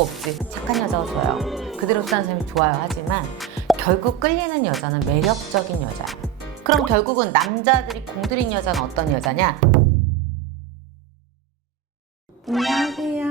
필요가 없지. 착한 여자가 좋아요. 그대로 사는 사람이 좋아요 하지만 결국 끌리는 여자는 매력적인 여자야. 그럼 결국은 남자들이 공들인 여자는 어떤 여자냐? 안녕하세요.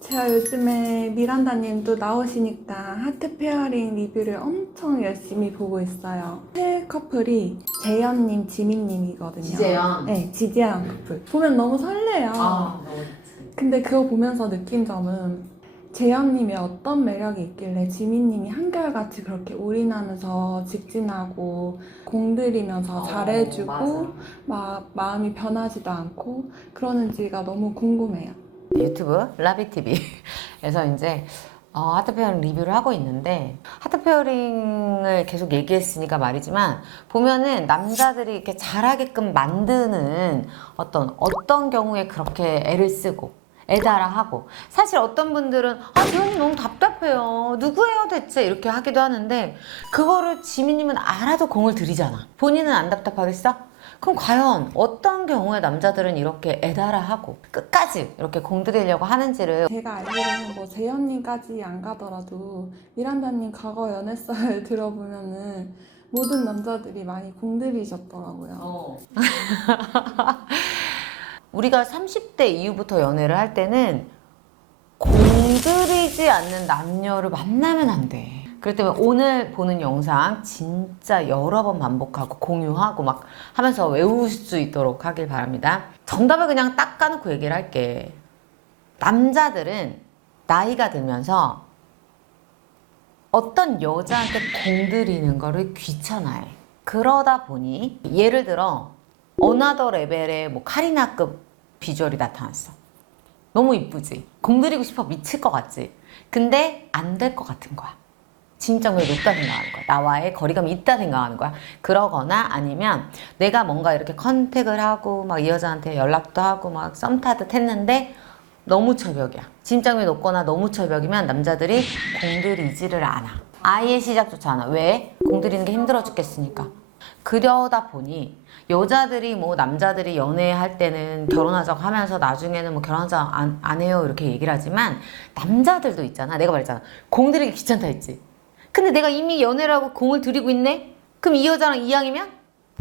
제가 요즘에 미란다님도 나오시니까 하트 페어링 리뷰를 엄청 열심히 보고 있어요. 새 커플이 재현님, 지민님이거든요. 지재현? 네, 지재현 커플. 보면 너무 설레요. 너무 좋지. 근데 그거 보면서 느낀 점은 재현님이 어떤 매력이 있길래 지민님이 한결같이 그렇게 올인하면서 직진하고 공들이면서 잘해주고 막 마음이 변하지도 않고 그러는지가 너무 궁금해요. 유튜브 라비TV에서 이제 하트페어링 리뷰를 하고 있는데, 하트페어링을 계속 얘기했으니까 말이지만 보면은 남자들이 이렇게 잘하게끔 만드는 어떤 경우에 그렇게 애를 쓰고 애달아 하고, 사실 어떤 분들은 지원이 너무 답답해요, 누구예요 대체, 이렇게 하기도 하는데, 그거를 지민님은 알아도 공을 들이잖아. 본인은 안 답답하겠어? 그럼 과연 어떤 경우에 남자들은 이렇게 애달아 하고 끝까지 이렇게 공들이려고 하는지를. 제가 알기로는 뭐 재현님까지 안 가더라도 미란다님 과거 연애썰 들어보면은 모든 남자들이 많이 공들이셨더라고요. 우리가 30대 이후부터 연애를 할 때는 공들이지 않는 남녀를 만나면 안 돼. 그렇기 때문에 오늘 보는 영상 진짜 여러 번 반복하고 공유하고 막 하면서 외울 수 있도록 하길 바랍니다. 정답을 그냥 딱 까놓고 얘기를 할게. 남자들은 나이가 들면서 어떤 여자한테 공들이는 거를 귀찮아해. 그러다 보니 예를 들어 어나더 레벨의 뭐 카리나급 비주얼이 나타났어. 너무 이쁘지? 공들이고 싶어 미칠 것 같지? 근데 안 될 것 같은 거야. 진입장벽이 높다 생각하는 거야. 나와의 거리감이 있다 생각하는 거야. 그러거나 아니면 내가 뭔가 이렇게 컨택을 하고 막 이 여자한테 연락도 하고 막 썸 타듯 했는데 너무 철벽이야. 진입장벽이 높거나 너무 철벽이면 남자들이 공들이지를 않아. 아예 시작조차 않아. 왜? 공들이는 게 힘들어 죽겠으니까. 그러다 보니 여자들이 뭐 남자들이 연애할 때는 결혼하자고 하면서 나중에는 뭐 결혼하자 안 해요 이렇게 얘기를 하지만, 남자들도 있잖아. 내가 말했잖아, 공들이기 귀찮다 했지. 근데 내가 이미 연애를 하고 공을 들이고 있네? 그럼 이 여자랑 이왕이면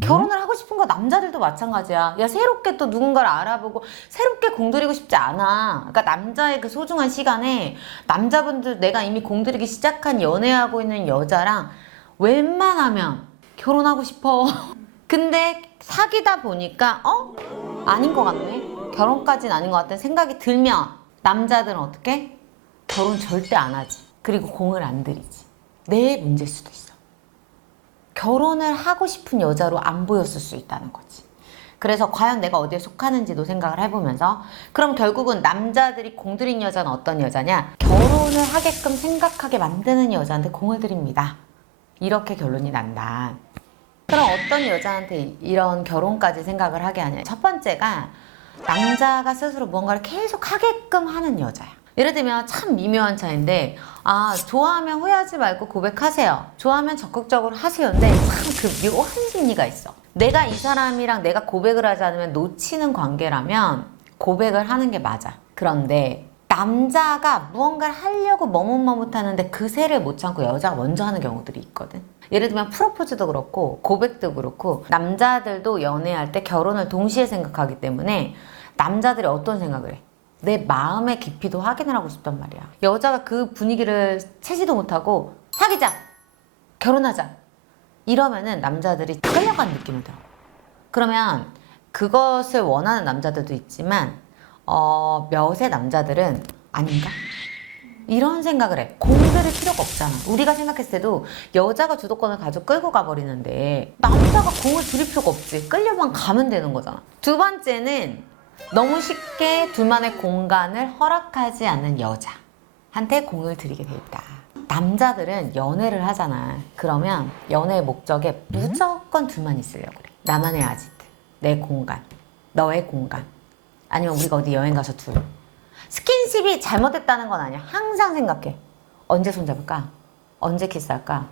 결혼을 하고 싶은 거 남자들도 마찬가지야. 야, 새롭게 또 누군가를 알아보고 새롭게 공들이고 싶지 않아. 그러니까 남자의 그 소중한 시간에 남자분들, 내가 이미 공들이기 시작한 연애하고 있는 여자랑 웬만하면 결혼하고 싶어. 근데 사귀다 보니까 아닌 것 같네, 결혼까지는 아닌 것 같다는 생각이 들면 남자들은 어떻게? 결혼 절대 안 하지. 그리고 공을 안 들이지. 내 문제일 수도 있어. 결혼을 하고 싶은 여자로 안 보였을 수 있다는 거지. 그래서 과연 내가 어디에 속하는지도 생각을 해보면서, 그럼 결국은 남자들이 공들인 여자는 어떤 여자냐? 결혼을 하게끔 생각하게 만드는 여자한테 공을 들입니다. 이렇게 결론이 난다. 그럼 어떤 여자한테 이런 결혼까지 생각을 하게 하냐? 첫 번째가 남자가 스스로 무언가를 계속 하게끔 하는 여자야. 예를 들면 참 미묘한 차이인데, 좋아하면 후회하지 말고 고백하세요. 좋아하면 적극적으로 하세요. 근데 참 그 묘한 심리가 있어. 내가 이 사람이랑 내가 고백을 하지 않으면 놓치는 관계라면 고백을 하는 게 맞아. 그런데 남자가 무언가를 하려고 머뭇머뭇하는데 그 새를 못 참고 여자가 먼저 하는 경우들이 있거든. 예를 들면 프로포즈도 그렇고 고백도 그렇고, 남자들도 연애할 때 결혼을 동시에 생각하기 때문에 남자들이 어떤 생각을 해? 내 마음의 깊이도 확인을 하고 싶단 말이야. 여자가 그 분위기를 채지도 못하고 사귀자, 결혼하자 이러면은 남자들이 끌려가는 느낌이 들어. 그러면 그것을 원하는 남자들도 있지만 몇의 남자들은 아닌가? 이런 생각을 해. 공들일 필요가 없잖아. 우리가 생각했을 때도 여자가 주도권을 가지고 끌고 가버리는데 남자가 공을 들일 필요가 없지. 끌려만 가면 되는 거잖아. 두 번째는 너무 쉽게 둘만의 공간을 허락하지 않는 여자한테 공을 들이게 돼 있다. 남자들은 연애를 하잖아. 그러면 연애의 목적에 무조건 둘만 있으려고 그래. 나만의 아지트, 내 공간, 너의 공간, 아니면 우리가 어디 여행 가서 둘. 스킨십이 잘못됐다는 건 아니야. 항상 생각해. 언제 손잡을까? 언제 키스할까?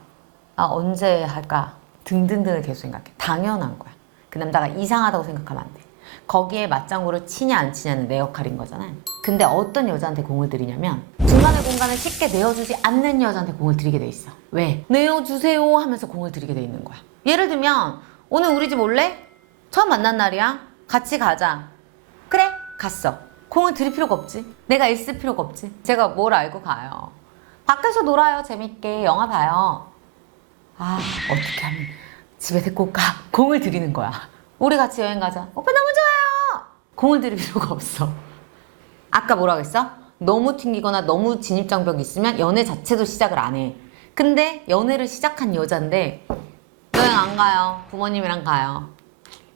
언제 할까? 등등등을 계속 생각해. 당연한 거야. 그 남자가 이상하다고 생각하면 안 돼. 거기에 맞장구를 치냐 안 치냐는 내 역할인 거잖아. 근데 어떤 여자한테 공을 들이냐면 중간의 공간을 쉽게 내어주지 않는 여자한테 공을 들이게 돼 있어. 왜? 내어주세요 하면서 공을 들이게 돼 있는 거야. 예를 들면 오늘 우리 집 올래? 처음 만난 날이야. 같이 가자. 그래, 갔어. 공을 들일 필요가 없지. 내가 애쓸 필요가 없지. 제가 뭘 알고 가요. 밖에서 놀아요. 재밌게 영화 봐요. 아, 어떻게 하면 집에 데리고 올까? 공을 들이는 거야. 우리 같이 여행 가자. 오빠 너무 좋아요. 공을 들일 필요가 없어. 아까 뭐라고 했어? 너무 튕기거나 너무 진입장벽이 있으면 연애 자체도 시작을 안 해. 근데 연애를 시작한 여잔데 여행 안 가요. 부모님이랑 가요.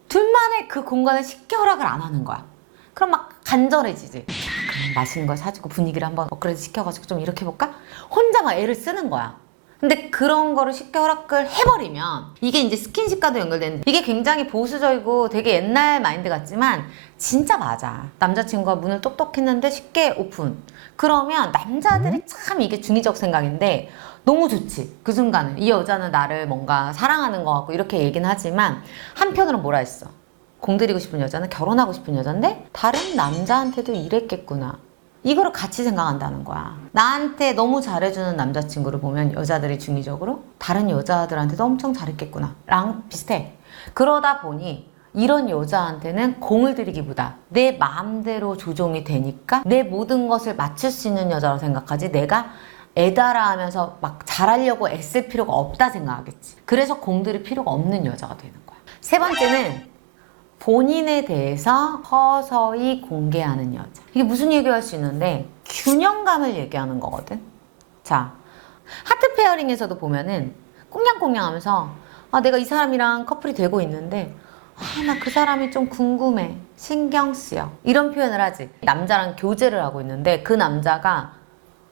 둘만의 그 공간을 쉽게 허락을 안 하는 거야. 그럼 막 간절해지지. 그럼 맛있는 걸 사주고 분위기를 한번 업그레이드 시켜가지고 좀 이렇게 해볼까? 혼자 막 애를 쓰는 거야. 근데 그런 거를 쉽게 허락을 해버리면 이게 이제 스킨십과도 연결되는데 이게 굉장히 보수적이고 되게 옛날 마인드 같지만 진짜 맞아. 남자친구가 문을 똑똑했는데 쉽게 오픈. 그러면 남자들이 참 이게 중의적 생각인데 너무 좋지. 그 순간은 이 여자는 나를 뭔가 사랑하는 것 같고 이렇게 얘기는 하지만 한편으로 뭐라 했어? 공들이고 싶은 여자는 결혼하고 싶은 여잔데 다른 남자한테도 이랬겠구나. 이거를 같이 생각한다는 거야. 나한테 너무 잘해주는 남자친구를 보면 여자들이 중의적으로 다른 여자들한테도 엄청 잘했겠구나 랑 비슷해. 그러다 보니 이런 여자한테는 공을 들이기보다 내 마음대로 조종이 되니까 내 모든 것을 맞출 수 있는 여자라고 생각하지 내가 애달아 하면서 막 잘하려고 애쓸 필요가 없다 생각하겠지. 그래서 공들일 필요가 없는 여자가 되는 거야. 세 번째는 본인에 대해서 서서히 공개하는 여자. 이게 무슨 얘기를 할 수 있는데 균형감을 얘기하는 거거든. 자, 하트 페어링에서도 보면은 꽁냥꽁냥 하면서 아, 내가 이 사람이랑 커플이 되고 있는데 아, 나 그 사람이 좀 궁금해. 신경 쓰여. 이런 표현을 하지. 남자랑 교제를 하고 있는데 그 남자가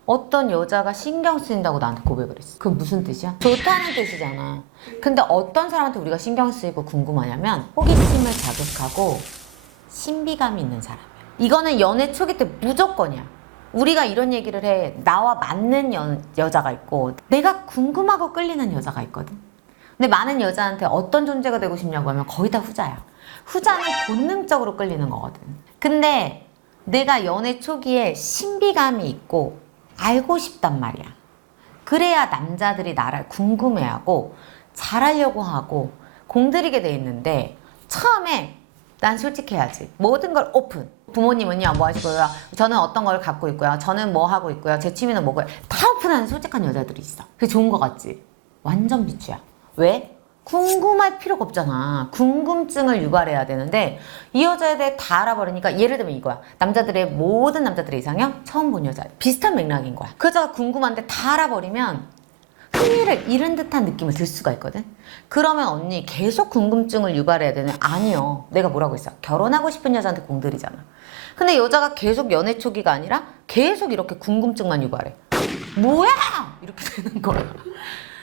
어떤 여자가 신경 쓰인다고 나한테 고백을 했어. 그건 무슨 뜻이야? 좋다는 뜻이잖아. 근데 어떤 사람한테 우리가 신경 쓰이고 궁금하냐면 호기심을 자극하고 신비감이 있는 사람이야. 이거는 연애 초기 때 무조건이야. 우리가 이런 얘기를 해. 나와 맞는 여자가 있고 내가 궁금하고 끌리는 여자가 있거든. 근데 많은 여자한테 어떤 존재가 되고 싶냐고 하면 거의 다 후자야. 후자는 본능적으로 끌리는 거거든. 근데 내가 연애 초기에 신비감이 있고 알고 싶단 말이야. 그래야 남자들이 나를 궁금해하고 잘하려고 하고 공들이게 돼 있는데 처음에 난 솔직해야지. 모든 걸 오픈. 부모님은요 뭐 하시고요. 저는 어떤 걸 갖고 있고요. 저는 뭐 하고 있고요. 제 취미는 뭐고요. 다 오픈하는 솔직한 여자들이 있어. 그게 좋은 거 같지? 완전 비추야. 왜? 궁금할 필요가 없잖아. 궁금증을 유발해야 되는데 이 여자에 대해 다 알아버리니까 예를 들면 이거야. 모든 남자들의 이상형 처음 본 여자. 비슷한 맥락인 거야. 그 여자가 궁금한데 다 알아버리면 흥미를 잃은 듯한 느낌을 들 수가 있거든. 그러면 언니 계속 궁금증을 유발해야 되는? 아니요. 내가 뭐라고 했어? 결혼하고 싶은 여자한테 공들이잖아. 근데 여자가 계속 연애 초기가 아니라 계속 이렇게 궁금증만 유발해. 뭐야! 이렇게 되는 거야.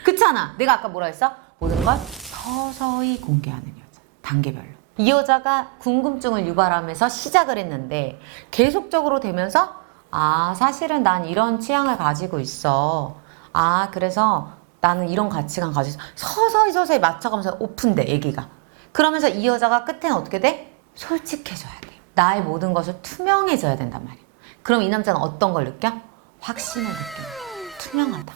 그렇잖아. 내가 아까 뭐라 했어? 모든 걸 서서히 공개하는 여자. 단계별로. 이 여자가 궁금증을 유발하면서 시작을 했는데 계속적으로 되면서 아, 사실은 난 이런 취향을 가지고 있어. 아, 그래서 나는 이런 가치관 가지고 있어. 서서히 맞춰가면서 오픈돼, 얘기가. 그러면서 이 여자가 끝에는 어떻게 돼? 솔직해져야 돼. 나의 모든 것을 투명해져야 된단 말이야. 그럼 이 남자는 어떤 걸 느껴? 확신을 느껴. 투명하다.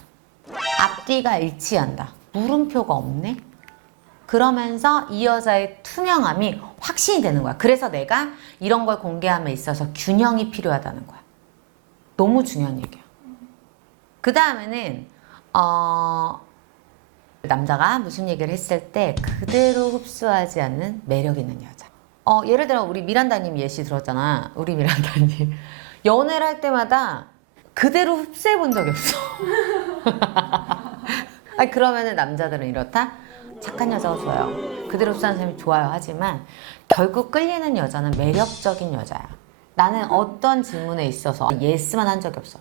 앞뒤가 일치한다. 물음표가 없네? 그러면서 이 여자의 투명함이 확신이 되는 거야. 그래서 내가 이런 걸 공개함에 있어서 균형이 필요하다는 거야. 너무 중요한 얘기야. 그 다음에는 남자가 무슨 얘기를 했을 때 그대로 흡수하지 않는 매력 있는 여자. 예를 들어 우리 미란다님 예시 들었잖아. 우리 미란다님. 연애를 할 때마다 그대로 흡수해 본 적이 없어. 아니, 그러면은 남자들은 이렇다? 착한 여자가 좋아요. 그대로 흡수하는 사람이 좋아요. 하지만 결국 끌리는 여자는 매력적인 여자야. 나는 어떤 질문에 있어서 예스만 한 적이 없어.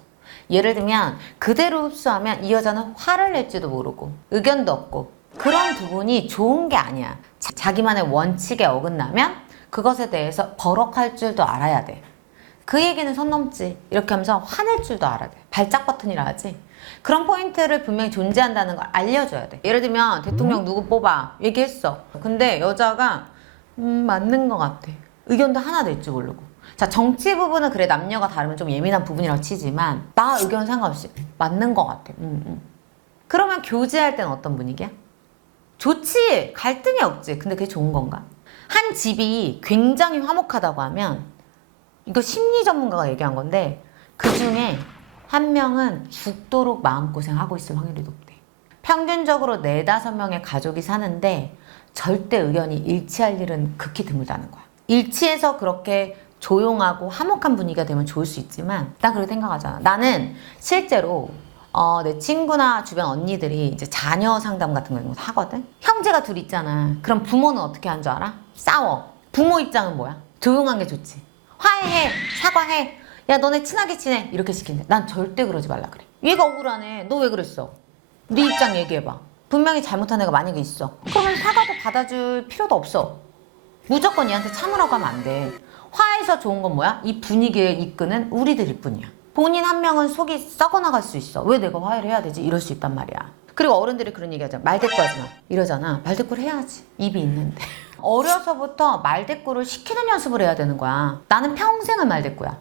예를 들면 그대로 흡수하면 이 여자는 화를 낼지도 모르고 의견도 없고 그런 부분이 좋은 게 아니야. 자기만의 원칙에 어긋나면 그것에 대해서 버럭할 줄도 알아야 돼. 그 얘기는 선 넘지. 이렇게 하면서 화낼 줄도 알아야 돼. 발작 버튼이라 하지. 그런 포인트를 분명히 존재한다는 걸 알려줘야 돼. 예를 들면 대통령 누구 뽑아 얘기했어. 근데 여자가 맞는 것 같아. 의견도 하나 낼 줄 모르고 자, 정치 부분은 그래 남녀가 다르면 좀 예민한 부분이라고 치지만 나 의견 상관없이 맞는 것 같아. 그러면 교제할 때는 어떤 분위기야? 좋지. 갈등이 없지. 근데 그게 좋은 건가? 한 집이 굉장히 화목하다고 하면 이거 심리 전문가가 얘기한 건데 그 중에 한 명은 죽도록 마음고생하고 있을 확률이 높대. 평균적으로 4-5명의 가족이 사는데 절대 의견이 일치할 일은 극히 드물다는 거야. 일치해서 그렇게 조용하고 화목한 분위기가 되면 좋을 수 있지만 난 그렇게 생각하잖아. 나는 실제로 내 친구나 주변 언니들이 이제 자녀 상담 같은 거 하거든? 형제가 둘 있잖아. 그럼 부모는 어떻게 하는 줄 알아? 싸워. 부모 입장은 뭐야? 조용한 게 좋지. 화해해. 사과해. 야, 너네 친하게 지내. 이렇게 시킨대. 난 절대 그러지 말라 그래. 얘가 억울하네. 너 왜 그랬어? 네 입장 얘기해봐. 분명히 잘못한 애가 만약에 있어. 그러면 사과도 받아줄 필요도 없어. 무조건 얘한테 참으라고 하면 안 돼. 화해에서 좋은 건 뭐야? 이 분위기를 이끄는 우리들일 뿐이야. 본인 한 명은 속이 썩어나갈 수 있어. 왜 내가 화해를 해야 되지? 이럴 수 있단 말이야. 그리고 어른들이 그런 얘기 하잖아. 말대꾸하지 마. 이러잖아. 말대꾸를 해야지. 입이 있는데. 어려서부터 말대꾸를 시키는 연습을 해야 되는 거야. 나는 평생은 말대꾸야.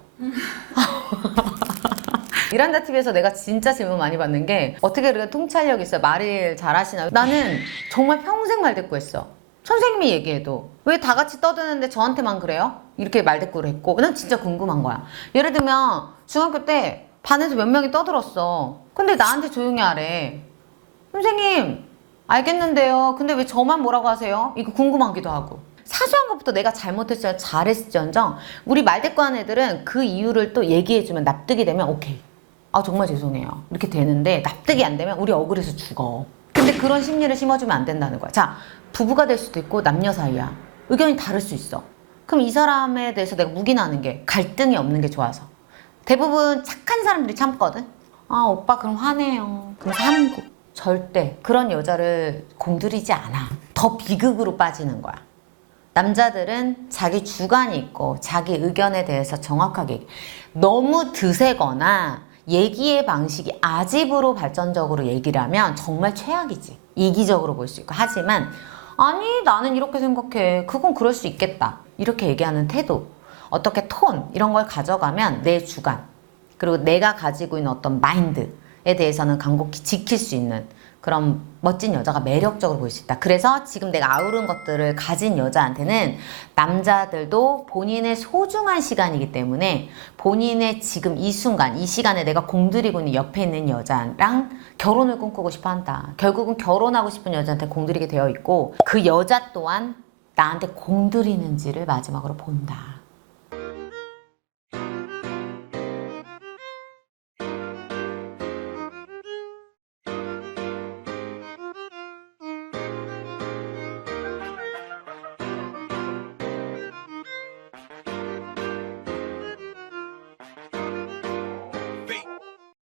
미란다 TV에서 내가 진짜 질문 많이 받는 게 어떻게 그렇게 통찰력 있어요? 말을 잘하시나요? 나는 정말 평생 말대꾸 했어. 선생님이 얘기해도 왜 다 같이 떠드는데 저한테만 그래요? 이렇게 말대꾸를 했고 난 진짜 궁금한 거야. 예를 들면 중학교 때 반에서 몇 명이 떠들었어. 근데 나한테 조용히 하래. 선생님 알겠는데요. 근데 왜 저만 뭐라고 하세요? 이거 궁금하기도 하고. 사소한 것부터 내가 잘못했어요. 잘했을지언정 우리 말대꾸하는 애들은 그 이유를 또 얘기해주면 납득이 되면 오케이. 아 정말 죄송해요. 이렇게 되는데 납득이 안 되면 우리 억울해서 죽어. 근데 그런 심리를 심어주면 안 된다는 거야. 자, 부부가 될 수도 있고 남녀 사이야. 의견이 다를 수 있어. 그럼 이 사람에 대해서 내가 묵인하는 게 갈등이 없는 게 좋아서. 대부분 착한 사람들이 참거든. 아 오빠 그럼 화내요. 그럼 참고. 절대 그런 여자를 공들이지 않아. 더 비극으로 빠지는 거야. 남자들은 자기 주관이 있고 자기 의견에 대해서 정확하게 얘기해. 너무 드세거나 얘기의 방식이 아집으로 발전적으로 얘기를 하면 정말 최악이지. 이기적으로 볼 수 있고. 하지만 아니 나는 이렇게 생각해. 그건 그럴 수 있겠다. 이렇게 얘기하는 태도, 어떻게 톤 이런 걸 가져가면 내 주관 그리고 내가 가지고 있는 어떤 마인드에 대해서는 간곡히 지킬 수 있는 그런 멋진 여자가 매력적으로 보일 수 있다. 그래서 지금 내가 아우른 것들을 가진 여자한테는 남자들도 본인의 소중한 시간이기 때문에 본인의 지금 이 순간, 이 시간에 내가 공들이고 있는 옆에 있는 여자랑 결혼을 꿈꾸고 싶어 한다. 결국은 결혼하고 싶은 여자한테 공들이게 되어 있고 그 여자 또한 나한테 공들이는지를 마지막으로 본다.